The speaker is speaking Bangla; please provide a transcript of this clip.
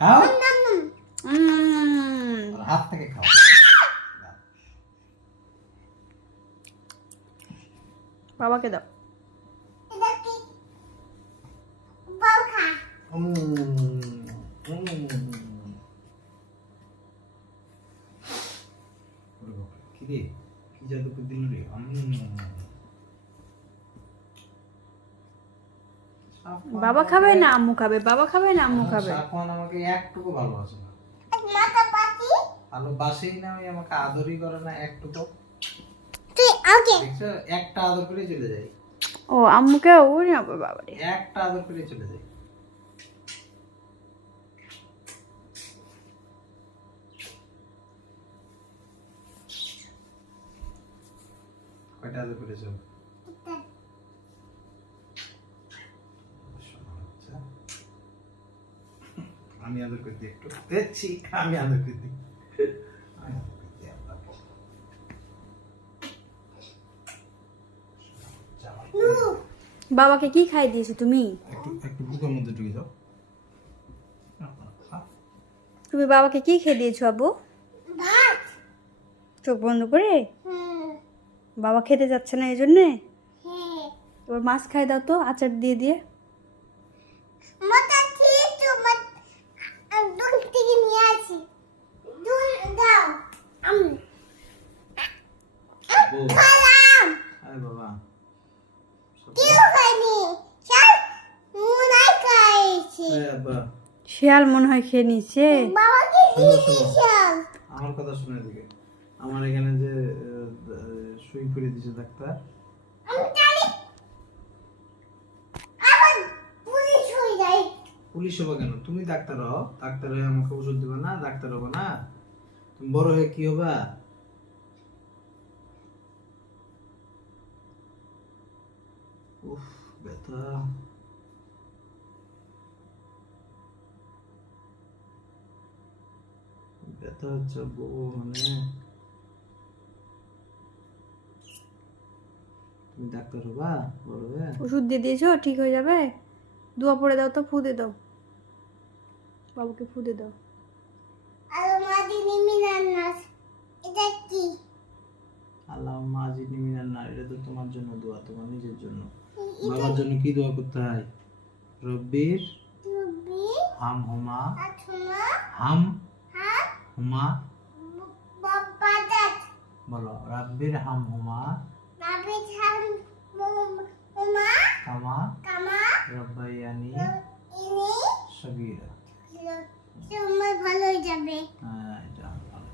খাও হাত থেকে খাও। বাবাকে দাও। কি রে, কি জাদু করে দিল রে? বাবা খাবে না আম্মু খাবে, বাবা খাবে না আম্মু খাবে। সাফওয়ান আমাকে একটুকু ভালোবাসে না, ভালোবাসেই না, ওই আমাকে আদরই করে না একটুকু। দেখছো, একটা আদর করে চলে যায়। ও আম্মুকে ওরে বাবা রে, একটা আদর করে চলে যায়। কয়টা আদর করেছো? আমি আদর করে দিই একটু, দেখছি আমি আদর করে দিই। বাবাকে কি খাই দিয়েছো তুমি? একটু একটু বুকের মধ্যে ঢুকে যাও। তুমি বাবাকে কি খেয়ে দিয়েছো আব্বু? চোখ বন্ধ করে? বাবা খেতে যাচ্ছে না এই জন্যে? এবার মাছ খাই দাও তো, আচার দিয়ে দিয়ে। আরে বাবা, আব্বা, শিয়াল মনে হয় খেয়ে নিচ্ছে। আমার কথা শুনে দিকে। আমার এখানে যে সুই করে দিয়েছে ডাক্তার, পুলিশ হবো কেন? তুমি ডাক্তার হও, ডাক্তার হয়ে আমাকে ওষুধ দিবে না? ডাক্তার হবো না? তুমি বড় হয়ে কি হবা? উফ, ব্যথা। ব্যথা হচ্ছে বউ, মানে তুমি ডাক্তার হবা বড় হয়ে? ওষুধ দিয়ে দিয়েছো, ঠিক হয়ে যাবে। দোয়া পড়ে দাও তো, ফু দিয়ে দাও, বাবুকে ফু দিয়ে দাও। আল্লাহুম্মা আজিনি মিনান নার, এটা তো তোমার জন্য দোয়া, তোমার নিজের জন্য। বাবার জন্য কি দোয়া করতে হয়? রব্বির হাম হুমা, হাম হুমা, বলো রব্বির হাম হুমা কামা রব্বায়ানি সগীরা। ভালো হয়ে যাবে। হ্যাঁ, এটা ভালো।